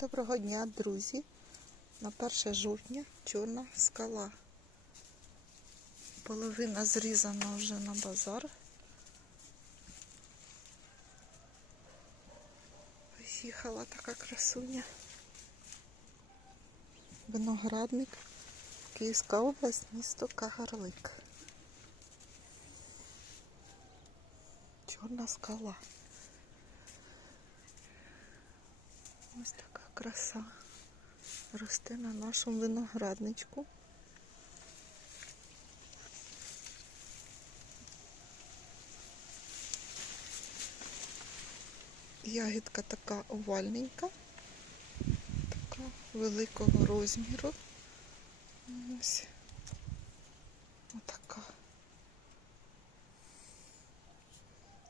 Доброго дня, друзі. На 1 жовтня чорна скала. Половина зрізана вже на базар. Поїхала така красуня. Виноградник. Київська область, місто Кагарлик. Чорна скала. Ось така краса росте на нашому виноградничку. Ягідка така овальненька, така великого розміру. Ось отака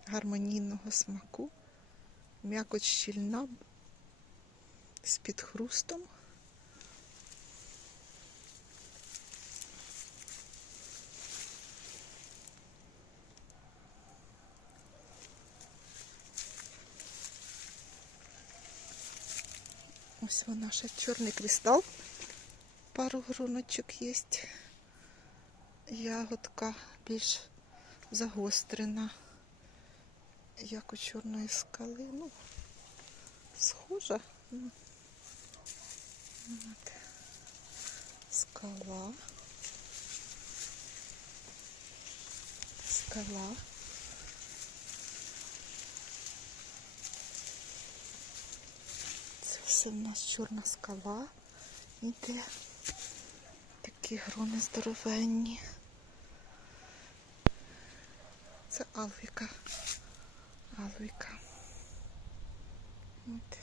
гармонійного смаку, м'якоть щільна, з підхрустом. Ось вона ще чорний кристал. Пару груночок є. Ягодка більш загострена, як у чорної скали. Ну, схожа. От. Скала. Скала. Це все в нас чорна скала. Іде такі грони здоровенні. Це Алвіка. Алвіка. От.